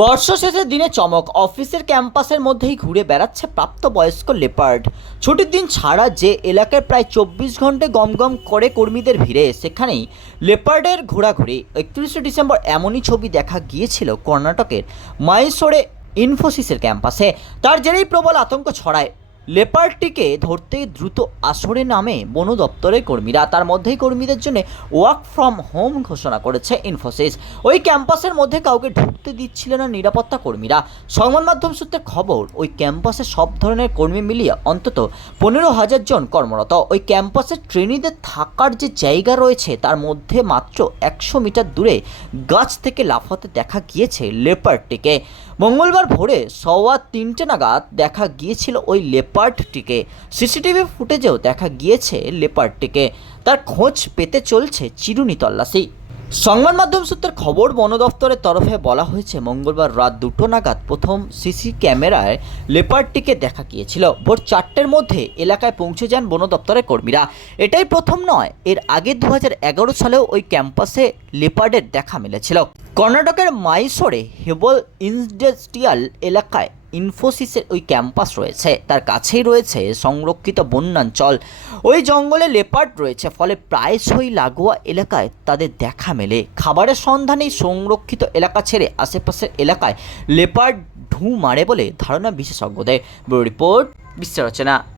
বর্ষা শেষের দিনে চমক। অফিসের ক্যাম্পাসের মধ্যেই ঘুরে বেড়াচ্ছে প্রাপ্তবয়স্ক লেপার্ড। ছুটির দিন ছাড়া যে এলাকায় প্রায় চব্বিশ ঘণ্টা গমগম করে কর্মীদের ভিড়ে, সেখানেই লেপার্ডের ঘোরাঘুরি। একত্রিশে ডিসেম্বর এমনই ছবি দেখা গিয়েছিল কর্ণাটকের মাইসোরে ইনফোসিসের ক্যাম্পাসে। তার জেরেই প্রবল আতঙ্ক ছড়ায়। লেপার্ডটিকে ধরতে দ্রুত আসরে নামে বন দপ্তরের কর্মীরা। তার মধ্যেই কর্মীদের জন্য ওয়ার্ক ফ্রম হোম ঘোষণা করেছে ইনফোসিস। ওই ক্যাম্পাসের মধ্যে কাউকে ঢুকতে দিচ্ছিল না নিরাপত্তা কর্মীরা। সংবাদ মাধ্যম সূত্রে খবর, ওই ক্যাম্পাসে সব ধরনের কর্মী মিলিয়ে অন্তত পনেরো হাজার জন কর্মরত। ওই ক্যাম্পাসে ট্রেনিদের থাকার যে জায়গা রয়েছে, তার মধ্যে মাত্র একশো মিটার দূরে গাছ থেকে লাফাতে দেখা গিয়েছে লেপার্ডটিকে। মঙ্গলবার ভোরে সওয়া তিনটে নাগাদ দেখা গিয়েছিল ওই লেপার্ডটিকে। সিসিটিভি ফুটেজেও দেখা গিয়েছে লেপার্ডটিকে। তার খোঁজ পেতে চলছে চিরুনি তল্লাশি। সংবাদ মাধ্যম সূত্রের খবর, বন দপ্তরের তরফে বলা হয়েছে, মঙ্গলবার রাত দুটো নাগাদ প্রথম সিসি ক্যামেরায় লেপার্ডটিকে দেখা গিয়েছিল। ভোর চারটের মধ্যে এলাকায় পৌঁছে যান বন দপ্তরের কর্মীরা। এটাই প্রথম নয়, এর আগে দু এগারো সালেও ওই ক্যাম্পাসে লেপার্ডের দেখা মিলেছিল। কর্ণাটকের মাইসোরে হেবল ইন্ডাস্ট্রিয়াল এলাকায় ইনফোসিসের ওই ক্যাম্পাস রয়েছে, তার কাছেই রয়েছে সংরক্ষিত বন্যাঞ্চল। ওই জঙ্গলে লেপার্ড রয়েছে, ফলে প্রায়শই লাগোয়া এলাকায় তাদের দেখা মেলে। খাবারের সন্ধানেই সংরক্ষিত এলাকা ছেড়ে আশেপাশের এলাকায় লেপার্ড ঢু মারে বলে ধারণা বিশেষজ্ঞদের। রিপোর্ট, বিশ্ব রচনা।